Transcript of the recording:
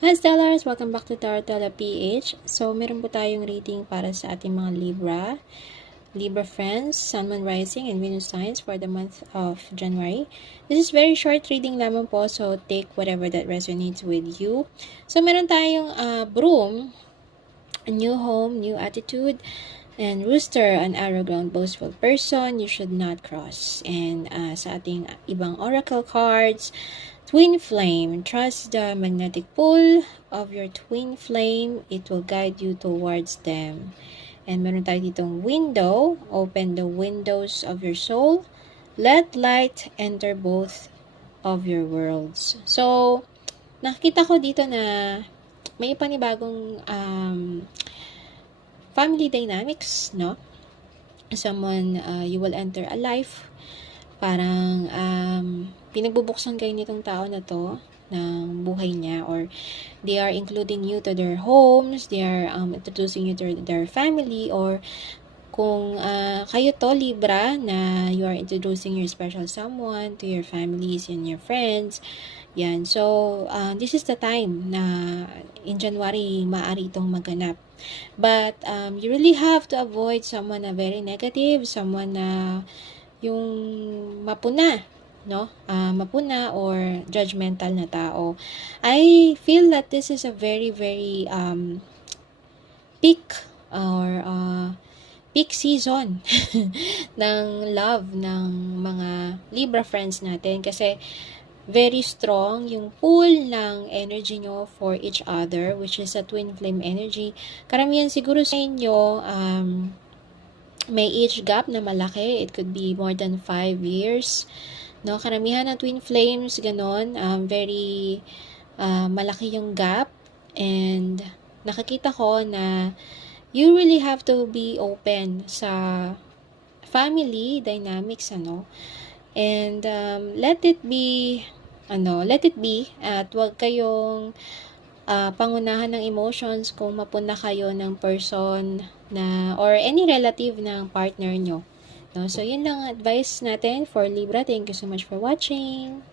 Hi Stellars! Welcome back to Tarotella PH. So, meron po tayong reading para sa ating mga Libra friends, Sun, Moon, Rising, and Venus signs for the month of January. This is very short reading lamang po, so take whatever that resonates with you. So, meron tayong broom, a new home, new attitude, and rooster, an arrogant, boastful person you should not cross. And sa ating ibang oracle cards, twin flame, trust the magnetic pull of your twin flame. It will guide you towards them. And meron tayo ditong window, open the windows of your soul. Let light enter both of your worlds. So, nakita ko dito na may panibagong family dynamics, no? Someone, you will enter a life. Parang pinagbubuksan kayo nitong tao na to ng buhay niya, or they are including you to their homes, they are introducing you to their family, or kung kayo to Libra na you are introducing your special someone to your families and your friends. Yan. So, this is the time na in January maaari itong maganap. But you really have to avoid someone na very negative, someone na yung mapuna, no? Mapuna or judgmental na tao. I feel that this is a very, very peak or peak season ng love ng mga Libra friends natin, kasi very strong yung pull ng energy nyo for each other, which is a twin flame energy. Karamihan siguro sa inyo, may age gap na malaki. It could be more than 5 years. No, karamihan ng twin flames, ganon, very malaki yung gap. And nakikita ko na you really have to be open sa family dynamics, ano. And let it be at wag kayong pangunahan ng emotions kung mapuna kayo ng person na or any relative ng partner nyo. No? So, yun lang advice natin for Libra. Thank you so much for watching.